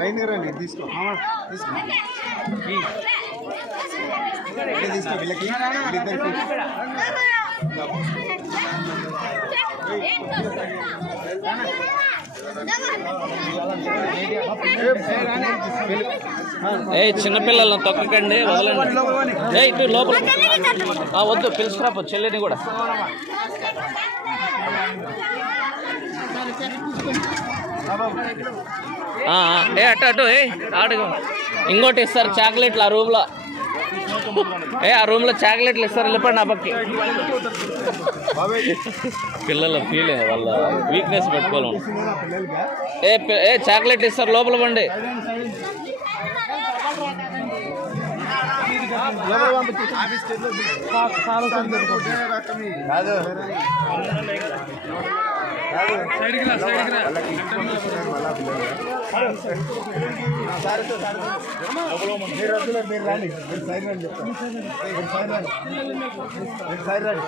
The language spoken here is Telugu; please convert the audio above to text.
లైన్ రండి తీసుకో తీసుకో వీళ్ళకి ఏ చిన్నపిల్లలను తొక్కకండి, వదలండి. ఏ ఇటు లోపల వద్దు, పిలుచుకురాపో చెల్లిని కూడా. ఏ అటు అటు ఏ అడుగు. ఇంకోటి ఇస్తారు చాక్లెట్లు ఆ రూమ్లో. ఆ రూమ్లో చాక్లెట్లు ఇస్తారు, వెళ్ళిపోండి ఆ పక్కి. పిల్లల ఫీల్ వాళ్ళ వీక్నెస్ పెట్టుకోవాలి. ఏ చాక్లెట్ ఇస్తారు, లోపల పండి. మీరు రండి, మీరు సైడ్ రండి చెప్తాను. సైడ్ రండి.